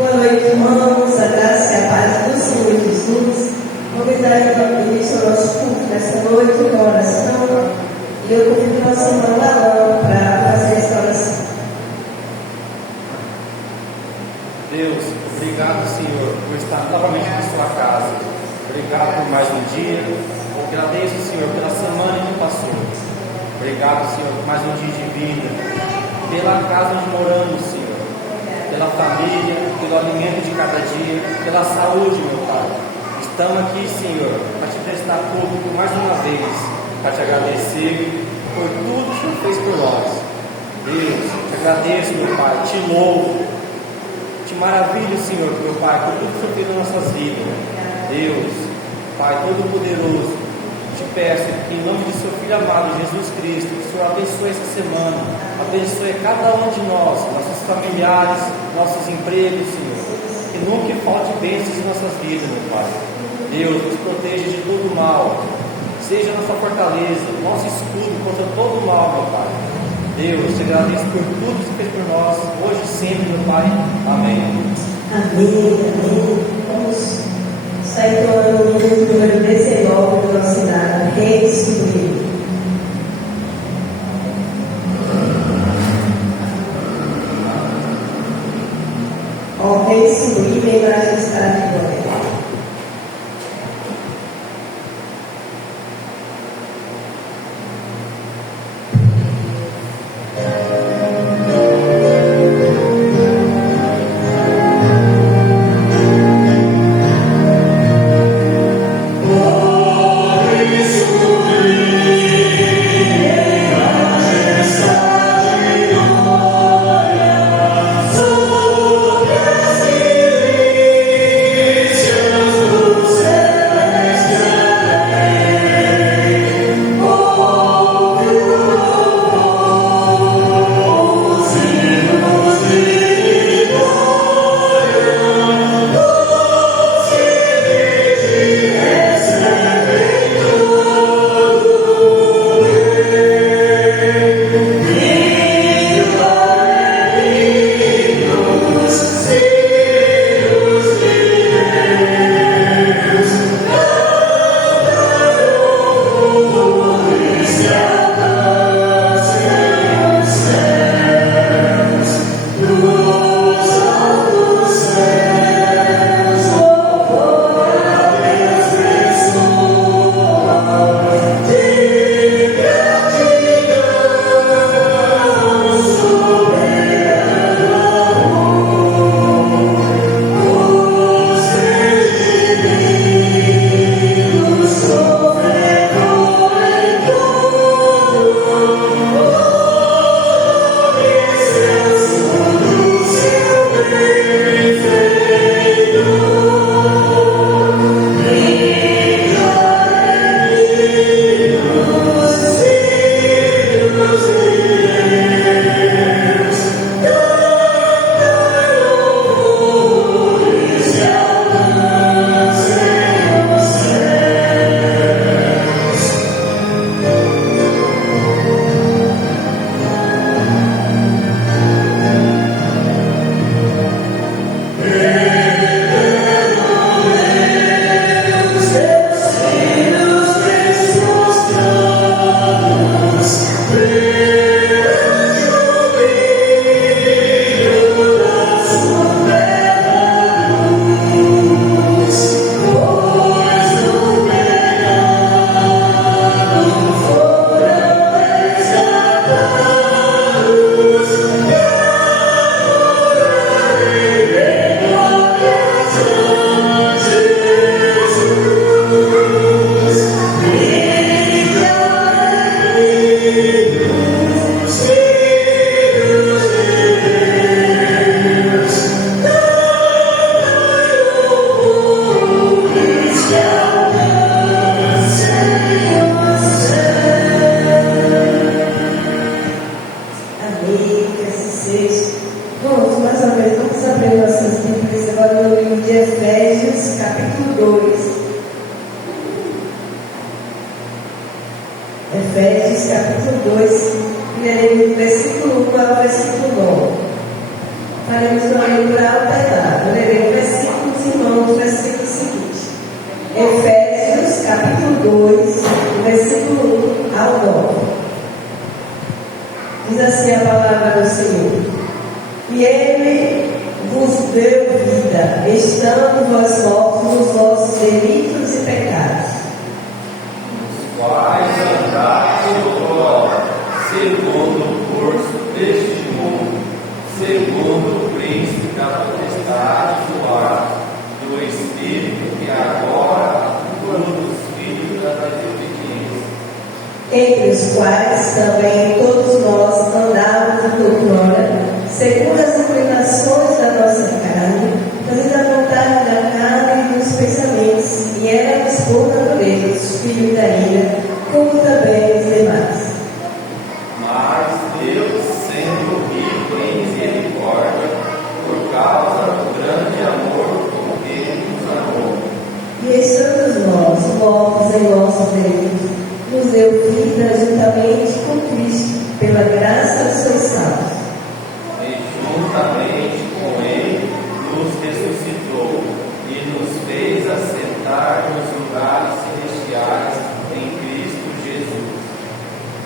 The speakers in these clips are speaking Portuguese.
Boa noite, irmãos, a graça e a paz do Senhor Jesus. Convidar para início ao nosso culto nesta noite, uma oração. E eu convido o nosso irmão Alain para fazer esta oração. Deus, obrigado, Senhor, por estar novamente na sua casa. Obrigado por mais um dia. Agradeço, Senhor, pela semana que passou. Obrigado, Senhor, por mais um dia de vida. Pela casa onde moramos, Senhor. Pela família, pelo alimento de cada dia, pela saúde, meu Pai. Estamos aqui, Senhor, para te prestar público mais uma vez, para te agradecer por tudo que o Senhor fez por nós. Deus, te agradeço, meu Pai, te louvo, te maravilho, Senhor, meu Pai, por tudo que o Senhor fez nas nossas vidas. Deus, Pai Todo-Poderoso, te peço que em nome de seu Filho amado, Jesus Cristo, que o Senhor abençoe essa semana, abençoe cada um de nós, nossos familiares, nossos empregos, Senhor, que nunca falte bênçãos em nossas vidas, meu Pai. Deus, nos proteja de todo mal, seja nossa fortaleza, nosso escudo contra todo mal, meu Pai. Deus, te agradeço por tudo que você fez por nós, hoje e sempre, meu Pai. Amém. Amém, amém. Vamos sair falando no minuto número 19 do nosso cenário, Rei Sublime. Ó Rei Sublime em majestade e glória. Efésios capítulo 2, leremos do versículo 1 ao versículo 9. Faremos uma leitura alternada. vos deu vida, estando vós mortos nos vossos delitos e pecados, os quais andaste outrora, segundo o curso deste mundo, segundo o príncipe da potestade do ar, do Espírito que agora atua nos filhos da desobediência, entre os quais também todos nós andávamos outrora, segundo as inclinações da nossa carne, fazendo a vontade da carne e dos pensamentos, e éramos por natureza os filhos da ira, como também os demais. mas Deus, sendo rico em misericórdia, por causa do grande amor com que Ele nos amou, E estando nós mortos em nossos delitos, nos deu vida juntamente com Cristo, pela graça sois salvos. e juntamente com Ele nos ressuscitou e nos fez assentar nos lugares celestiais em Cristo Jesus,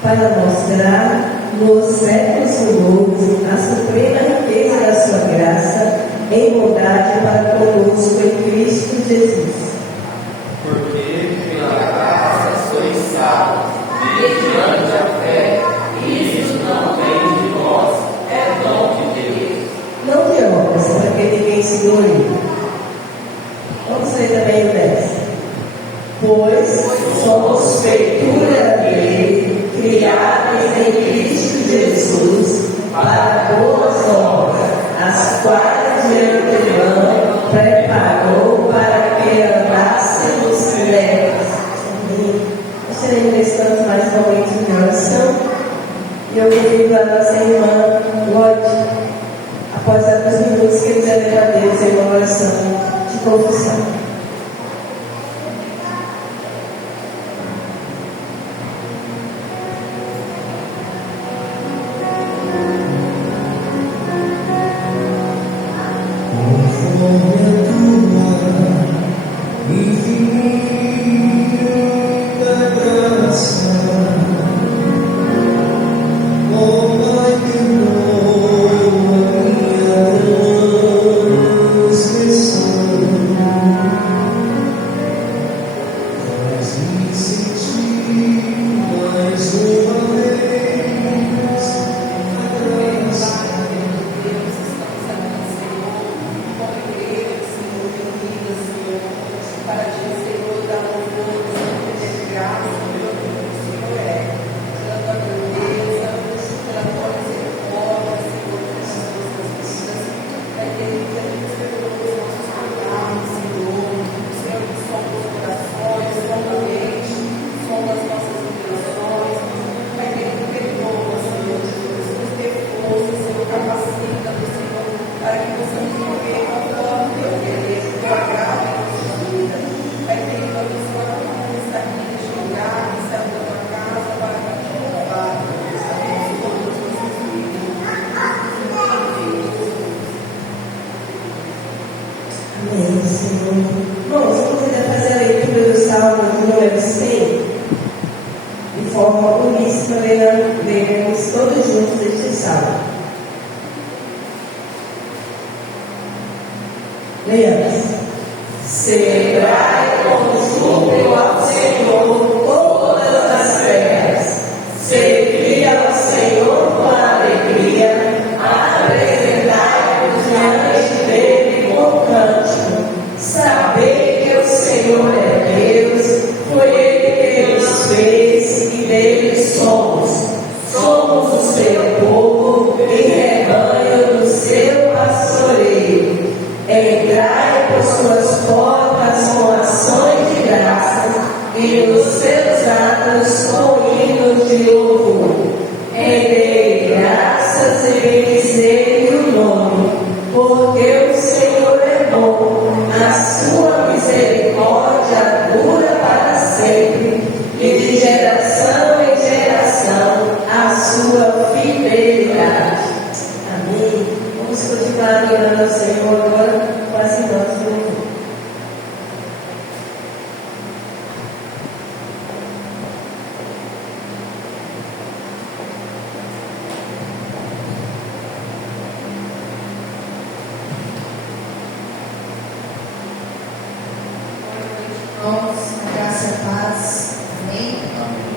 Para mostrar nos séculos futuros a suprema riqueza da sua graça em bondade para conosco em Cristo Jesus. porque pela graça sois salvos, mediante a fé, e isso não vem de vós, é dom de Deus. Não de obras, para que ninguém se glorie. Vamos ler também o 10. Pois somos feitura dele, criados em Cristo Jesus, para boas obras, as quais de antemão preparou para que andássemos nelas. Nós teremos nesse tanto mais momentos de oração. E eu convido a nossa irmã Lloyd, após alguns minutos, que quiser levar a Deus em uma oração de confissão. Amém, Senhor. Bom, se você quiser fazer a leitura do Salmo número 100, de forma uníssima, leremos todos juntos este Salmo. Leamos. Celebrai com júbilo ao Senhor todas as terras. Servi ao Senhor com alegria, apresentai-vos diante dele com cântico. Sabei que o Senhor é Deus, foi Ele que nos fez e dele somos. Somos o seu povo e rebanho do seu pastoreio. Entrai por suas portas com ações de graça e nos seus atos com hinos de louvor. Rendei graças e bendizei o nome, porque o Senhor é bom, a sua misericórdia dura para sempre, e de geração em geração a sua fidelidade. Amém. Vamos continuar adorando ao Senhor agora com as irmãs do louvor. paz. Amém? Amém. Amém.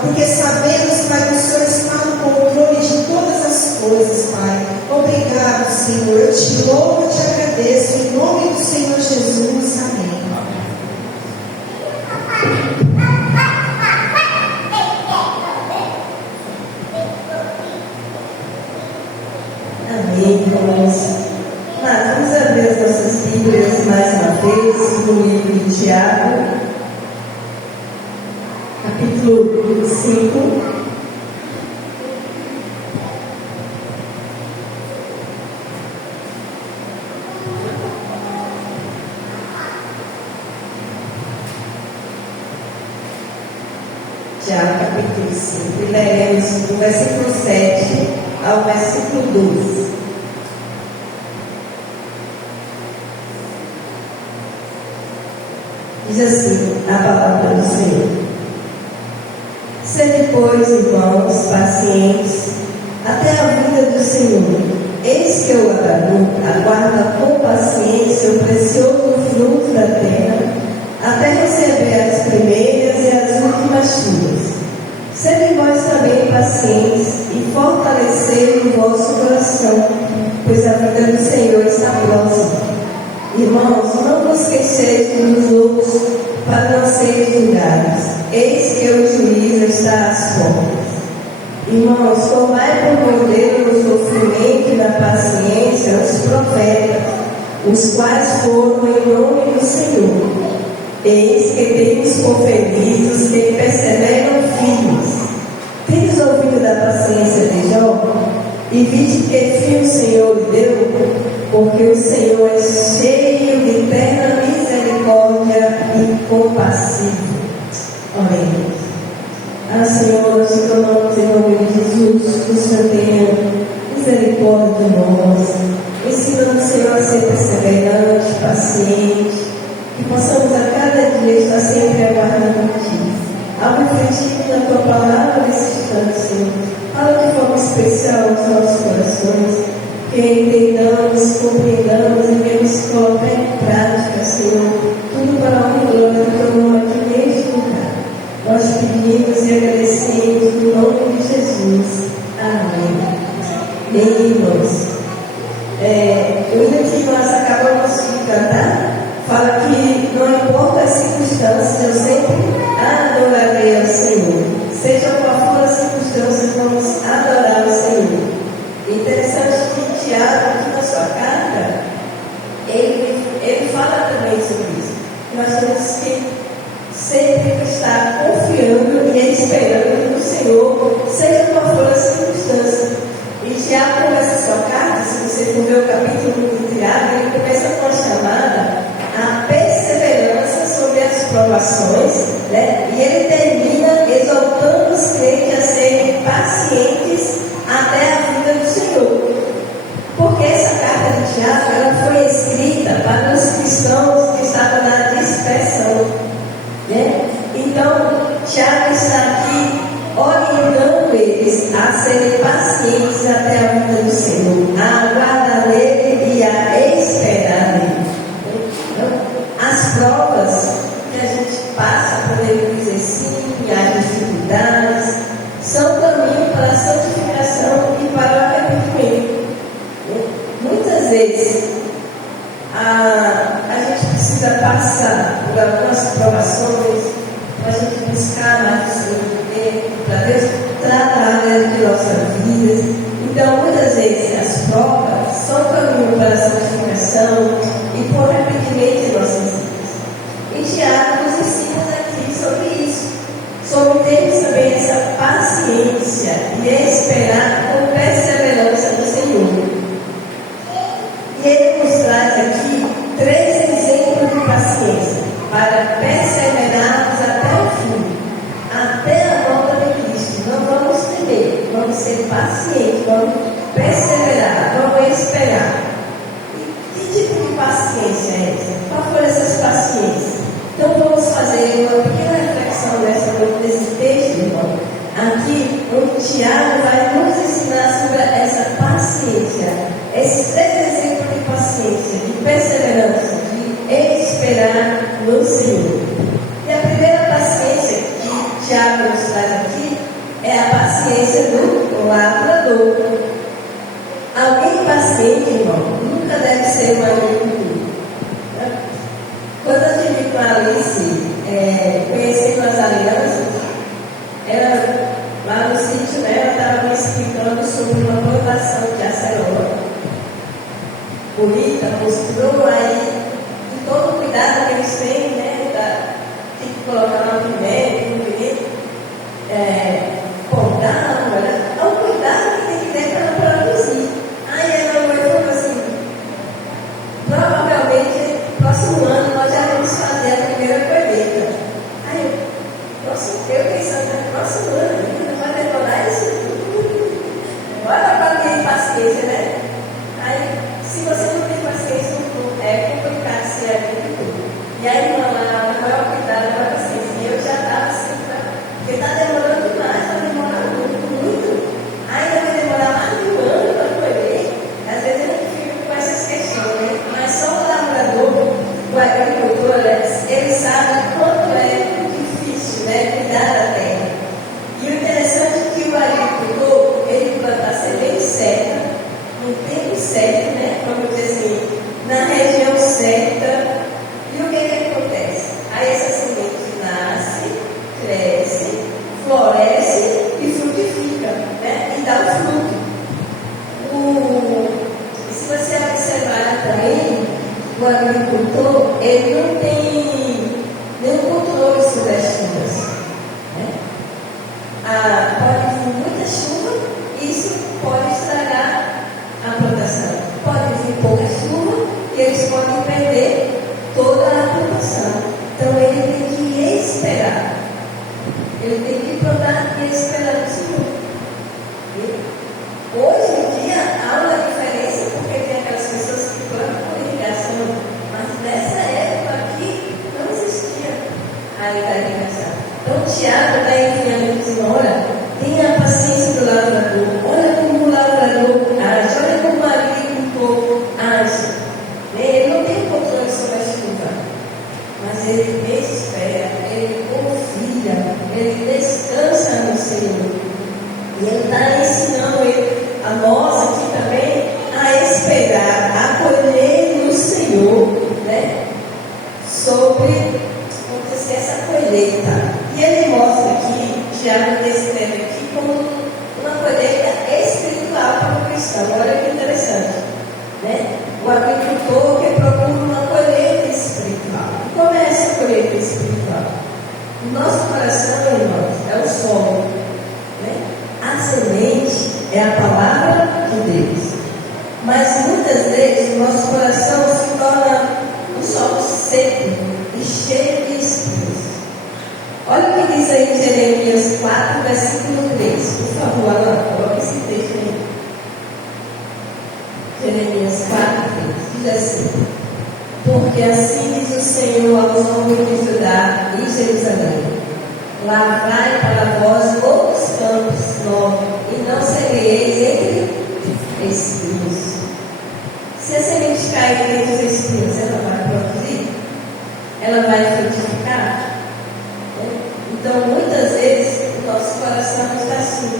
porque sabemos, Pai, que o Senhor está no controle de todas as coisas, Pai. Obrigado, Senhor. Eu te louvo e te agradeço. Em nome do Senhor Jesus. Amém. Amém, irmãos. Vamos abrir as nossas Bíblias mais uma vez no livro de Tiago, capítulo 5. Tiago, capítulo 5, e leremos do versículo 7 ao versículo 12. Diz assim a palavra do Senhor: sede, pois, irmãos, pacientes até a vinda do Senhor. Eis que o aguarda com paciência o precioso fruto da terra, até receber as primeiras e as últimas chuvas. Sede vós também pacientes e fortalecei o vosso coração, pois a vinda do Senhor está próxima. Irmãos, não vos esqueceis dos outros, para não seres julgados. Eis que o juízo está às portas. Irmãos, tomai por modelo no sofrimento e na paciência os profetas, os quais foram em nome do Senhor. Eis que temos por felizes que perseveram firmes. Tendes ouvido da paciência de Jó? E viste que fim o Senhor lhe deu? Porque o Senhor é cheio de eterna misericórdia e compassivo. Amém. Senhor, nós te clamamos em nome de Jesus, que o Senhor tenha misericórdia de nós. Ensina-nos, Senhor, a ser perseverante, paciente, que possamos a cada dia estar sempre aguardando Ti. Ao refletir na Tua palavra nesse instante, Senhor, fala de forma especial aos nossos corações, que entendamos, compreendamos e venhamos colocar em prática, Senhor, tudo para a honra e glória do Teu nome aqui neste lugar. Nós pedimos e agradecemos no nome de Jesus. Amém. Bem, irmãos, o hino que nós acabamos de cantar fala que não importa as circunstâncias, eu sempre adorarei ao Senhor. Seja qual for as circunstâncias, vamos adorar o Senhor. Interessante que Tiago, aqui na sua carta, ele fala também sobre isso. Nós temos que sempre estar confiando e esperando no Senhor, seja qual for a circunstância. E Tiago começa a sua carta, se você for ver o capítulo de Tiago, ele começa com a chamada a perseverança sobre as provações, né? E ele termina exaltando os crentes a serem pacientes até a vinda do Senhor. Porque essa carta de Tiago, ela foi escrita para os cristãos que estavam na dispersão, né? Então, Tiago está aqui orientando eles a serem pacientes até a vinda do Senhor, a aguardar nele e a esperar nele. Então, as provas que a gente passa, podemos dizer sim, as dificuldades, são caminho para a santificação e para o arrependimento. Muitas vezes a gente precisa passar por algumas provações para a gente buscar mais discernimento, para Deus tratar a área de nossas vidas. Então, muitas vezes as provas são caminho para a santificação e para o arrependimento de nossas vidas. E Tiago nos ensina aqui sobre isso, sobre termos também essa paciência e esperar com perseverança do Senhor. E ele nos traz aqui 3 exemplos de paciência para perseverarmos até o fim, até a volta de Cristo. Não vamos temer, vamos ser pacientes, vamos perseverar, vamos esperar. E que tipo de paciência é essa? Qual foram essas paciências? Então vamos fazer uma pequena reflexão nesse texto, irmão. Aqui, o Tiago vai nos ensinar sobre essa paciência, esses 3 exemplos de paciência, de perseverança, de esperar no Senhor. E a primeira paciência que Tiago nos traz aqui paciência do lavrador. Alguém paciente, irmão, nunca deve ser um agricultor. Quando a gente com a Alice, conhecendo as alianças, ela, lá no sítio, né, ela estava me explicando sobre uma plantação de acerola. Bonita, mostrou aí de todo o cuidado que eles têm, né? Tem que colocar uma pimenta, podar, é um cuidado que tem que ter para produzir. Aí ela falou assim: provavelmente, próximo ano nós já vamos fazer a primeira colheita. Aí eu pensando, próximo ano, não vai demorar isso tudo. Olha para ter paciência, né? Aí, se você não tem paciência, é complicado ser agricultor. E aí, irmã, a maior cuidado da paciência. E eu já estava assim, porque está demorando demais, está demorando muito. Ainda vai demorar mais de um ano para colher. Às vezes a gente fica com essas questões, né? Mas só o lavrador, o agricultor, ele sabe quanto é difícil, né, cuidar da terra. E o interessante é que o agricultor, ele planta a semente certa, no tempo certo, né? Vamos dizer assim, na região certa. E o que acontece? Aí essa semente nasce, cresce, floresce e frutifica, né? E dá o fruto. Se você observar também, o agricultor, ele não tem nenhum controle sobre as chuvas. Né? Pode vir muita chuva, isso pode estragar a plantação. Pode vir pouca chuva e eles podem perder toda a plantação. Então ele tem que esperar. Ele tem que plantar e esperar o Senhor. Hoje em dia há uma diferença porque tem aquelas pessoas que plantam por irrigação, mas nessa época aqui não existia a irrigação. Então Tiago está enviando dizendo: olha, tenha a paciência do lavrador, olha como o lavrador age, olha como o agricultor age. Ele não tem controle sobre a chuva, mas ele espera, ele confia, ele descansa no Senhor. E ele está ensinando a nós aqui também a esperar, a colher no Senhor, né? Sobre essa colheita. E ele mostra aqui, Tiago descreve aqui, como uma colheita espiritual para o cristão. Olha que interessante, né? O agricultor que procura uma colheita espiritual. E como é essa colheita espiritual? O nosso coração, irmãos, é o solo, né? A semente é a palavra de Deus. Mas muitas vezes o nosso coração se torna um solo seco e cheio de espinhos. Olha o que diz aí em Jeremias 4, versículo 3. Por favor, Alan, coloque esse texto aí. Jeremias 4, 3. Diz assim: porque assim diz o Senhor aos homens de Judá e Jerusalém: lavrai para vós outros campos novos, e não semeeis entre espinhos. Se a semente cair entre os espinhos, ela vai produzir? Ela vai frutificar? Então, muitas vezes, o nosso coração está assim,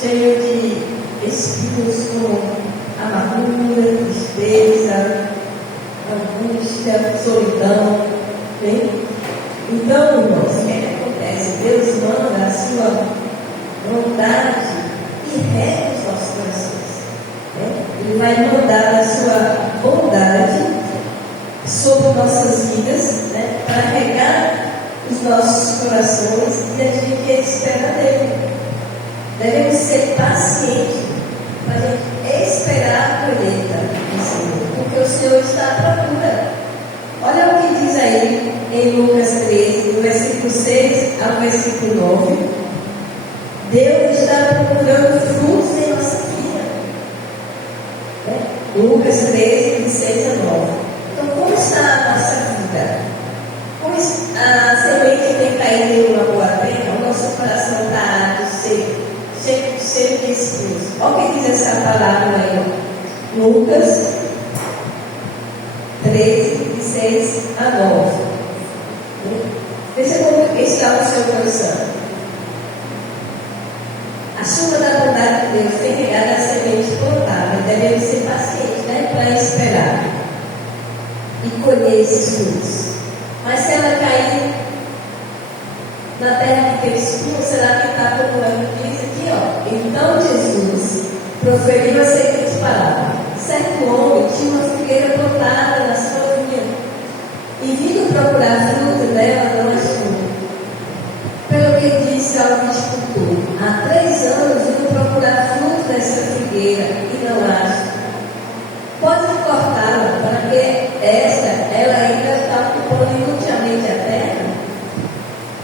cheio de espinhos como amargura, tristeza, angústia, solidão. Bem? Então, irmãos, o que acontece? Deus manda a sua bondade e rega os nossos corações. Né? Ele vai mandar a sua bondade sobre nossas vidas, né? Para regar os nossos corações e a gente espera dele. Devemos ser pacientes para a gente esperar a colheita do Senhor, porque o Senhor está à procura. Olha o que diz aí em Lucas 13, do versículo 6 ao versículo 9. Deus está procurando frutos em nossa vida. Né? Lucas 13, de 6 a 9. Então, como está a nossa vida? Como a semente tem caído em uma boa terra, o nosso coração está cheio de espinhos. Olha o que diz essa palavra aí. Lucas 13, de 6 a 9. Veja como está o seu coração. chuva da bondade de Deus tem regado a semente plantada. Devemos ser pacientes, né? Para esperar e colher esses frutos. Mas se ela cair na terra que tem espinho, será que está procurando? Diz aqui, ó. Então Jesus proferiu a seguinte palavra: certo homem tinha uma figueira plantada na sua vinha, e vindo procurar fruto dela, não achou. Pelo que disse ao viticultor: há 3 anos indo procurar fruto dessa figueira e não acho. Pode cortá-la, para que ela ainda está ocupando inútilmente a terra?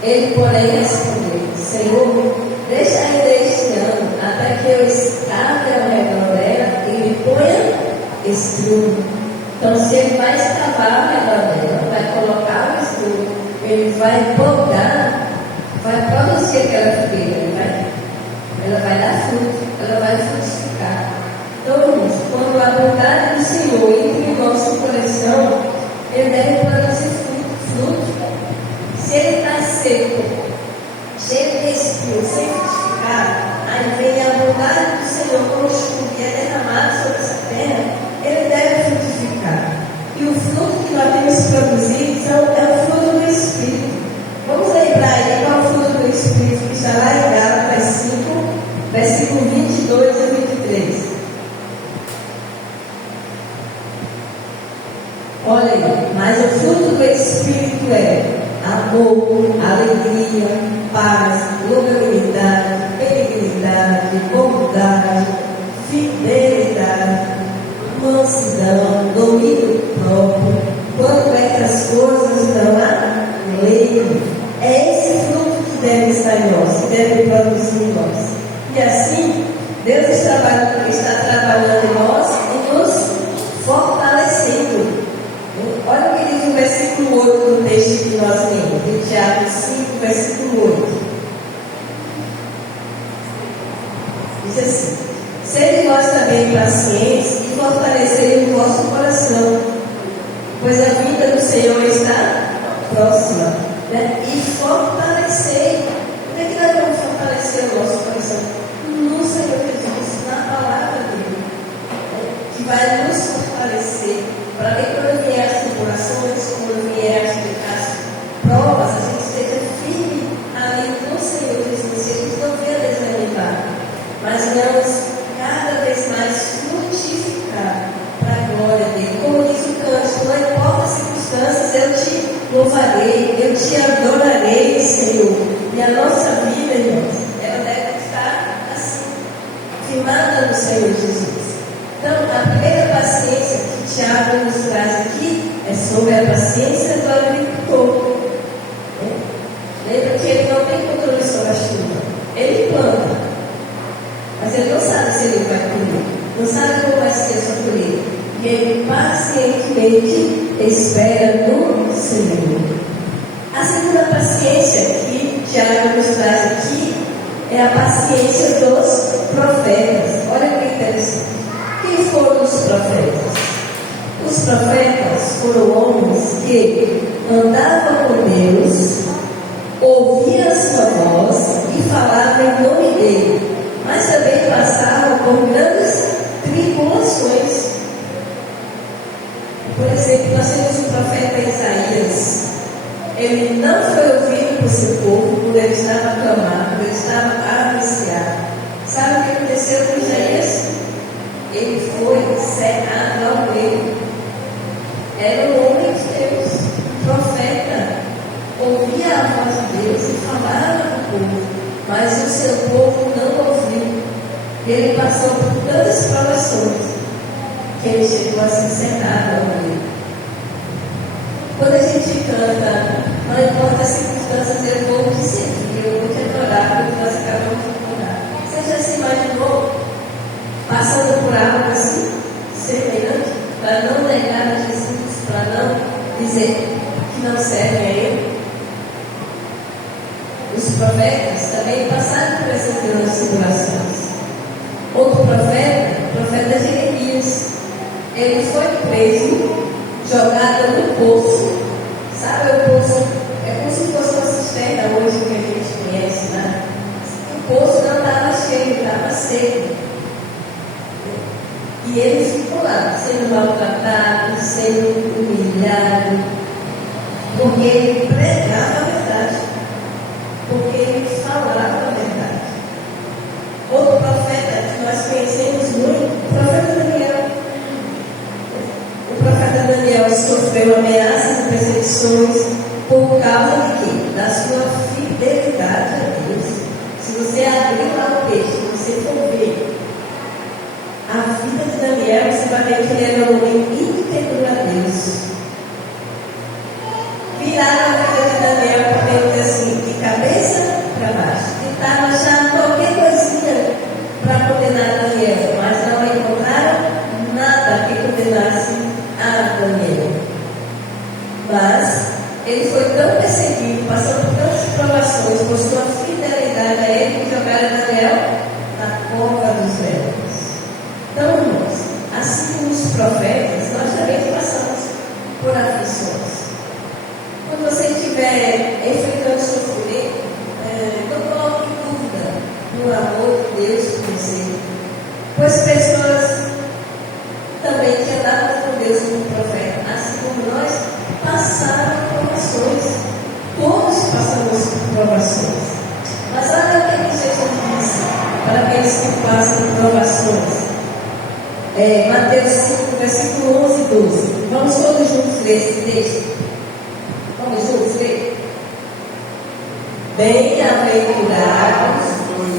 Ele, porém, respondeu: Senhor, deixa ainda este ano, até que eu escave ao redor dela e lhe ponha estrume. Então, se ele vai escavar ao redor dela, vai colocar o estrume, ele vai podar, vai produzir aquela figueira, ela vai dar fruto, ela vai frutificar. Então, quando a bondade do Senhor entra em nosso coração, ele deve produzir fruto. Se ele está seco, cheio de espinho, sem frutificar, aí vem a bondade do Senhor como chuva e é derramado sobre essa terra, ele deve frutificar. E o fruto que nós temos produzido é o fruto do Espírito. Vamos lembrar aí qual é o fruto do Espírito que está lá em Gálatas 5, versículo 22 a 23. Olha aí, mas o fruto do Espírito é amor, alegria, paz, longanimidade, benignidade, bondade, fidelidade, mansidão, domínio próprio. Quanto essas coisas estão na lei, é esse fruto que deve estar em nós, que deve produzir em nós. E assim, Deus está trabalhando em nós e nos fortalecendo. Olha o que diz o versículo 8 do texto que nós lemos, de Tiago 5, versículo 8. Diz assim: sede vós também pacientes e fortalecei o vosso coração, pois a vinda do Senhor está próxima. E fortalecei. Como é que nós vamos fortalecer o nosso coração? No Senhor Jesus, na palavra dele, que vai nos fortalecer, para que quando vier as tribulações, quando vier as provas, a gente esteja firme ali no Senhor Jesus, e a gente não venha desanimar, mas vamos cada vez mais frutificar para a glória dele. Como diz o cântico, não importa as circunstâncias, eu te louvarei, eu te adorarei, Senhor. E a nossa vida, irmãos, ela deve estar assim, firmada no Senhor Jesus. Então, a primeira paciência que Tiago nos traz aqui é sobre a paciência do agricultor. Lembra que ele não tem controle sobre a chuva. Ele planta, mas ele não sabe se ele vai colher, não sabe como vai ser a sua colheita. E ele pacientemente espera no Senhor. A segunda paciência que Tiago nos traz aqui é a paciência dos profetas. Olha que interessante. Quem foram os profetas? Os profetas foram homens que andavam com Deus, ouviam a sua voz e falavam em nome dele, mas também passavam por grandes tribulações. Por exemplo, nós temos o profeta Isaías. Ele não foi ouvido por seu povo quando ele estava acamado, quando ele estava angustiado. Sabe o que aconteceu com Isaías? Ele foi cerrado ao meio. Era um homem de Deus, um profeta, ouvia a voz de Deus e falava com o povo, mas o seu povo não ouviu. Ele passou por tantas provações que ele chegou a ser cerrado ao meio. Quando a gente canta, não importa as circunstâncias, eu vou te servir, eu vou te adorar, porque nós acabamos de orar. Você já se imaginou passando por algo assim, semelhante, para não negar a Jesus, para não dizer que não serve a Ele? Os profetas também passaram por essas grandes tribulações. Outro profeta, o profeta Jeremias, ele foi preso, jogado no poço. Sabe o poço? É como se fosse uma cisterna hoje que a gente conhece, né? O poço não estava cheio de falei que ele era um homem íntegro a Deus. Viraram a vida de Daniel, podemos dizer assim, de cabeça para baixo. Tentaram achar qualquer coisinha para condenar Daniel, mas não encontraram nada que condenasse a Daniel. Mas ele foi tão perseguido, passou por tantas provações, por sua fidelidade a ele, que jogaram Daniel na cova dos leões. Então, irmãos, assim como os profetas, nós também passamos por aflições. Quando você estiver enfrentando sofrimento, não coloque dúvida no amor de Deus por você. Pois pessoas também que andavam com Deus como profeta, assim como nós, passaram provações. Todos passamos por provações. Mas olha o que Jesus disse para aqueles que passam provações. Mateus 5, versículo 11 e 12. Vamos todos juntos ler esse texto. Vamos juntos ler. Bem-aventurados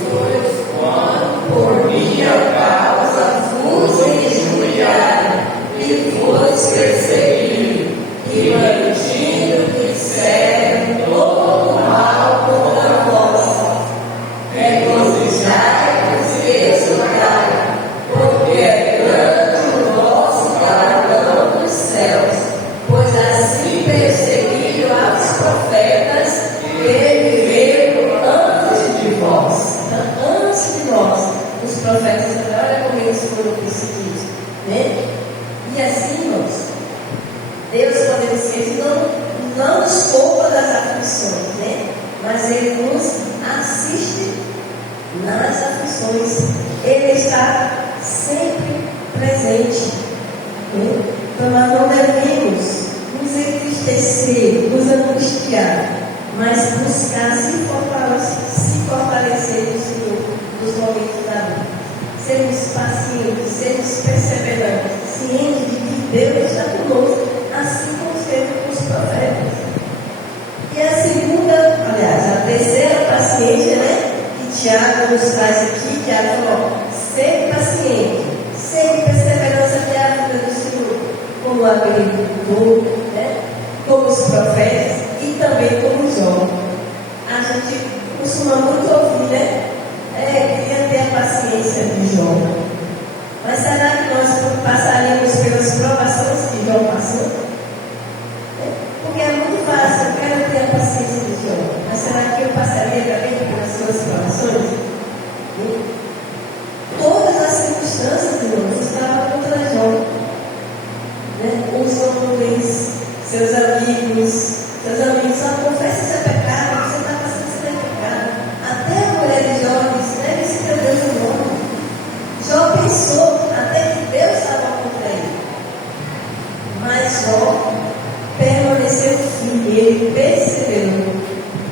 sois quando por minha causa vos injuriarem e vos perseguirem, e mentindo disserem todo mal contra vós. Regozijai-vos e exultai, porque é grande o vosso galardão dos céus, pois assim perseguiram aos profetas que viveram antes de vós. Antes de nós, os profetas, olha como eles foram perseguidos, né? E assim, irmãos, Deus, quando Ele diz, não nos poupa das aflições, né? Mas Ele nos assiste nas aflições. Ele está sempre presente, né? Então nós não devemos nos entristecer, nos angustiar, mas buscar se fortalecer no Senhor nos momentos da vida. Sermos pacientes, sermos perseverantes, cientes de que Deus está conosco, assim como esteve com os profetas. E a segunda, aliás, a terceira paciência, né, que Tiago nos traz aqui, Tiago falou, ser paciente, ser perseverança que é a vida do Senhor, como o agricultor, né, como os profetas e também como Jó. A gente costuma muito ouvir, né? Queria ter a paciência de Jó. Mas será que nós passaríamos pelas provações que Jó passou? Porque é muito fácil, eu quero ter a paciência de Jó. Mas será que eu passaria também pelas suas provações? Todas as circunstâncias, irmãos, estavam contra Jó. Os homens, seus amigos, só confessa seu pecado, você está passando seu pecado. Até a mulher de Jó disse, deve-se teu Deus o nome. Jó pensou até que Deus estava contra ele. Mas Jó permaneceu firme, ele perseverou,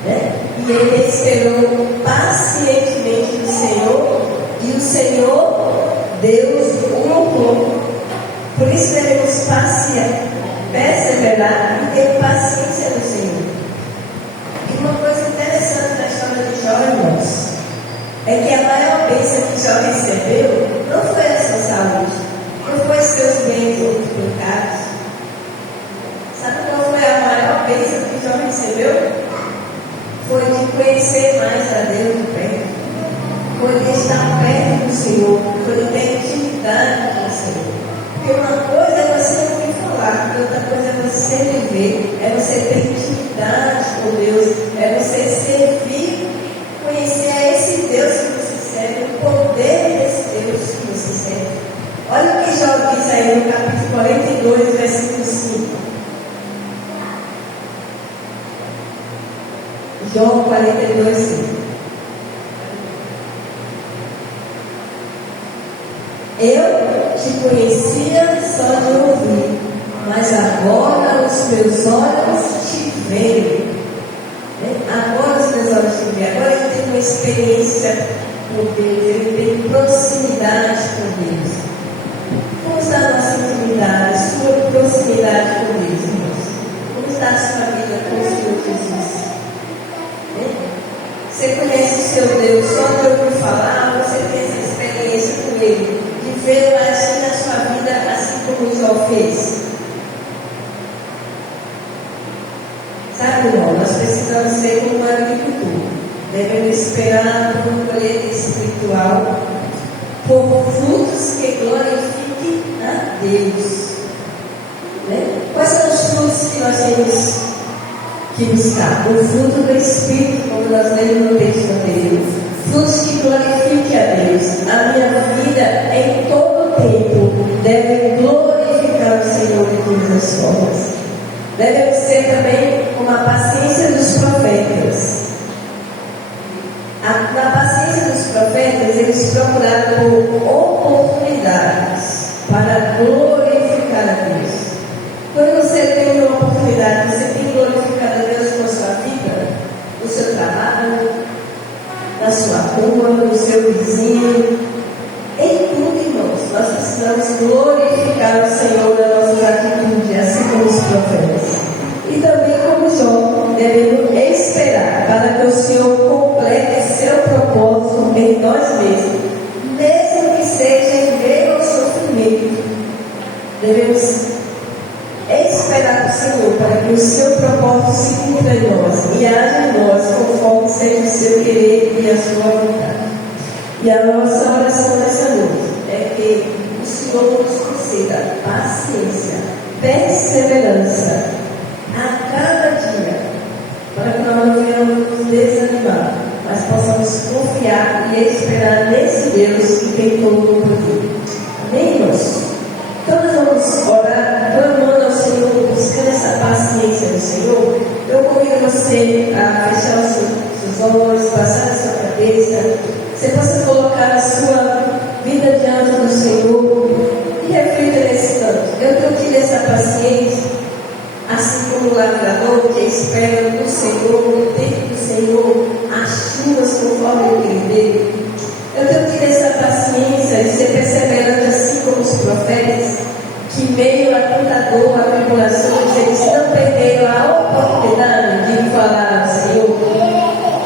né? E ele esperou pacientemente no Senhor, e o Senhor, Deus, o honrou. Por isso devemos perseverar e ter paciência no Senhor. E uma coisa interessante da história de Jó, irmãos, é que a maior bênção que Jó recebeu não foi a sua saúde, não foi seus bens multiplicados. Sabe qual foi a maior bênção que Jó recebeu? Foi de conhecer mais a Deus de perto, foi de estar perto do Senhor, foi de ter intimidade com o Senhor. Porque uma coisa é você ouvir falar, outra coisa é você viver, é você ter intimidade com Deus, é você servir, conhecer a esse Deus que você serve, o poder desse Deus que você serve. Olha o que Jó diz aí no capítulo 42, versículo 5. Jó 42, 5. Eu te conhecia só de ouvir, mas agora os meus olhos te veem. Agora os meus olhos te veem. Agora eu tenho uma experiência com Deus, eu tenho proximidade com Deus. Como está a nossa intimidade, sua proximidade com Deus, irmãos? Como está a sua vida com o Senhor Jesus? Você conhece o seu Deus só de ouvir falar, você tem essa experiência com Ele, de ver agir na sua vida como Jó fez. Sabe, irmão, nós precisamos ser como um agricultor. Devemos esperar por uma colheita espiritual, por frutos que glorifiquem a Deus. Né? Quais são os frutos que nós temos que buscar? O fruto do Espírito, como nós lemos no texto anterior. Frutos que glorifiquem a Deus. A minha vida, em todo tempo, deve glorificar o Senhor de todas as formas. Devemos ser também como a paciência dos profetas. Na paciência dos profetas, eles procuraram por oportunidades para glorificar a Deus. Quando você tem uma oportunidade, você tem glorificado a Deus com a sua vida, no seu trabalho, na sua rua, no seu vizinho, em tudo, irmãos. Nós precisamos glorificar o Senhor na nossa atitude, assim como os profetas. E também como Jó, devemos esperar para que o Senhor complete seu propósito em nós mesmos, mesmo que seja em meio ao sofrimento. Devemos esperar o Senhor para que o seu propósito se cumpra em nós e haja em nós conforme seja o seu querer e a sua vontade. E a nossa oração nessa noite é que o Senhor nos conceda paciência, perseverança a cada dia, para que nós não venhamos nos desanimar, mas possamos confiar e esperar nesse Deus que tem todo o poder. Amém, irmãos? Então nós vamos orar, clamando ao Senhor, buscando essa paciência do Senhor. Eu convido você a fechar os seus olhos, passar a sua cabeça. Você possa colocar a sua vida diante do Senhor e reflita nesse canto. Eu tenho tido essa paciência, assim como o lavrador que espera no Senhor, no tempo do Senhor, as chuvas conforme ele vê. Eu tenho tido essa paciência de ser perseverante, assim como os profetas, que meio a tanta dor, a tribulações, eles não perderam a oportunidade de falar ao Senhor.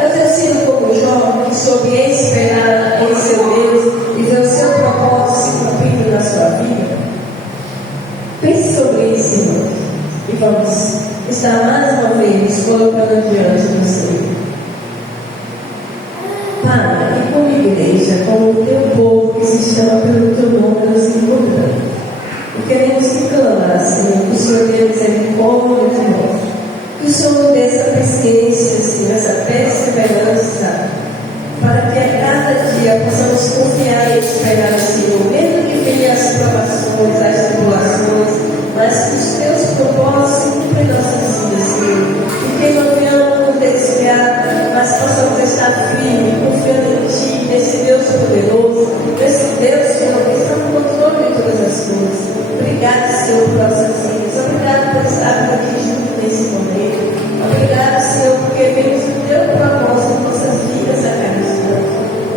Eu tenho sido como Jó, que soube esperar em seu Deus e ver o seu propósito se cumprindo na sua vida. Pense sobre isso, irmão. E vamos estar mais uma vez colocando diante do Senhor. Pai, e como igreja, como o teu povo que se chama pelo teu nome, nos encontramos. E queremos te clamar, Senhor, que o Senhor tenha misericórdia de nós. Que o Senhor nos dê essa paciência, Senhor, essa perseverança, para que a cada dia possamos confiar e esperar o Senhor, mesmo que venham as provações, as tribulações, mas que os teus propósitos se cumprem em nossas vidas, Senhor. E que não venhamos nos desviar, mas possamos estar firmes, confiando em Ti, nesse Deus poderoso, nesse Deus que está no controle de todas as coisas. Obrigado, Senhor, por nossas vidas. Obrigado por estar aqui junto nesse momento. Obrigado, Senhor, porque vemos o teu propósito em nossas vidas a cada instante.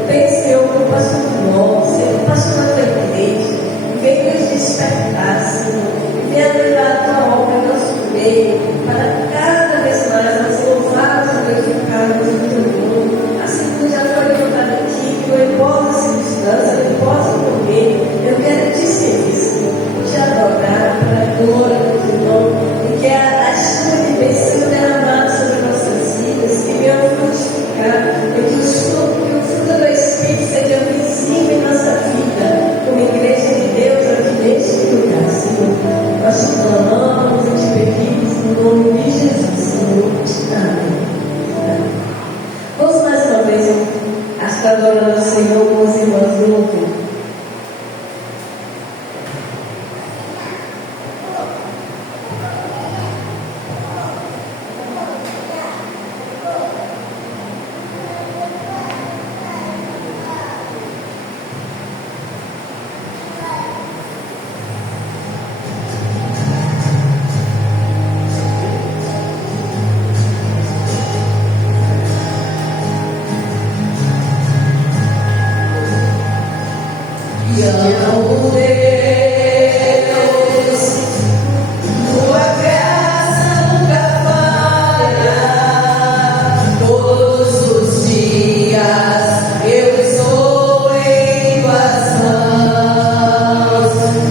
Vem, Senhor, que eu passo por nós, Senhor, eu passo na tua igreja. Vem nos despertar, Senhor. Venha levar a tua obra em nosso meio, para cada vez mais nós louvarmos e glorificarmos o teu nome. Assim como já foi levantado aqui, que eu imposto a circunstância, eu imposto o comer, eu quero te servir, Senhor, te adorar para a glória do teu nome, e que a chuva de bênção derramada sobre nossas vidas, que venham frutificar, e que o fruto do Espírito seja visível em nossa vida, como igreja de Deus aqui neste lugar, Senhor. Nós te clamamos e te pedimos no nome de Jesus, Senhor. Amém. Amém. Vamos mais uma vez estar adorando o Senhor com os irmãos do louvor.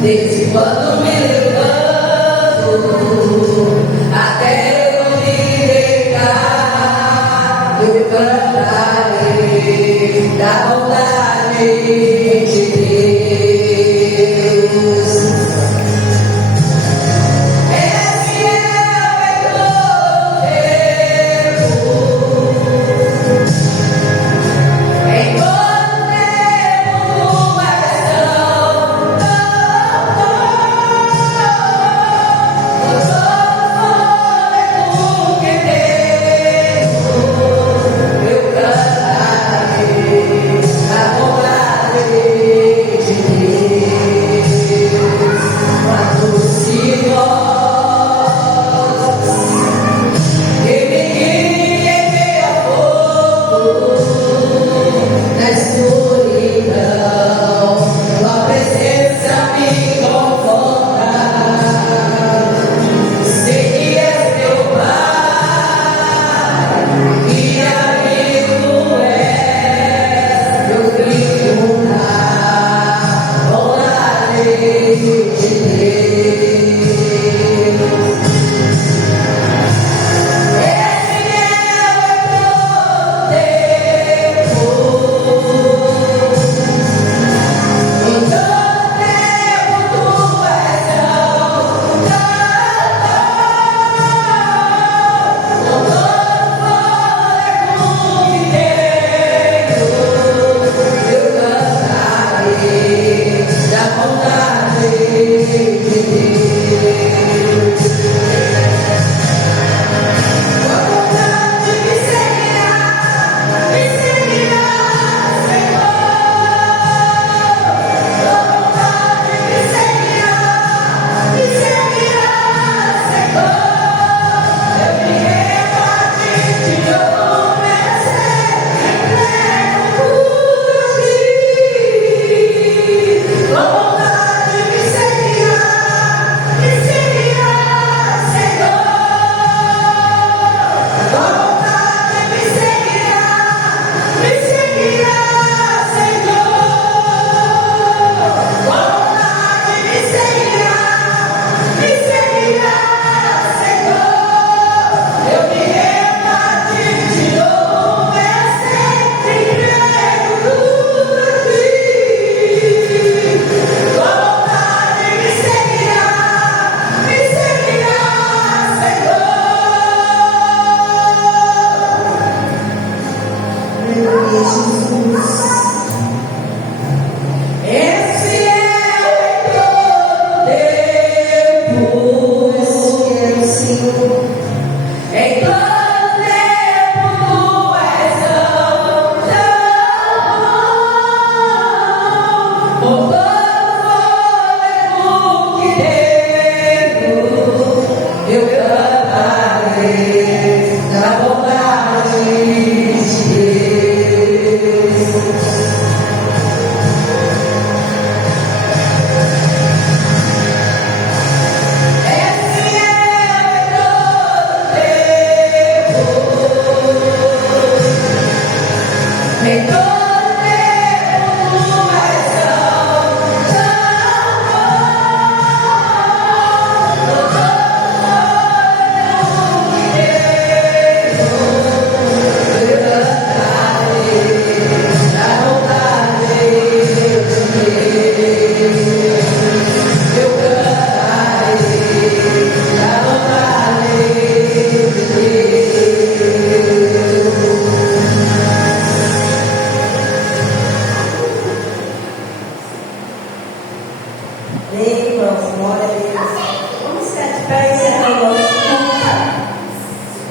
Desde quando cantarei da bondade de Deus. Esse é o tempo, em todo tempo tu és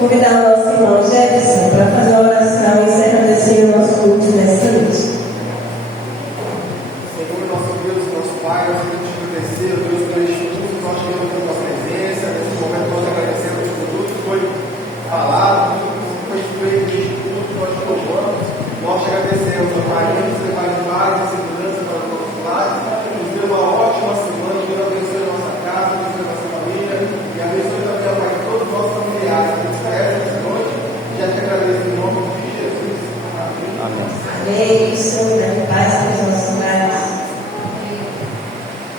convidar o nosso irmão Jefferson para fazer a oração encerrando assim o nosso culto nesta noite. Senhor, nosso Deus, nosso Pai, nós queremos te agradecer, Deus, por este culto, nós queremos a tua presença, nesse momento nós agradecemos por tudo que foi falado, tudo que foi feito neste culto, nós te louvamos, nós te agradecemos, ó Pai, que você vai de paz e segurança para os nossos lares, nos dê uma ótima semana, Deus abençoe a nossa casa, abençoe a nossa família, e abençoe também, ó Pai, todos os nossos familiares que esperam essa noite, já te agradeço em nome de Jesus. Amém. Amém.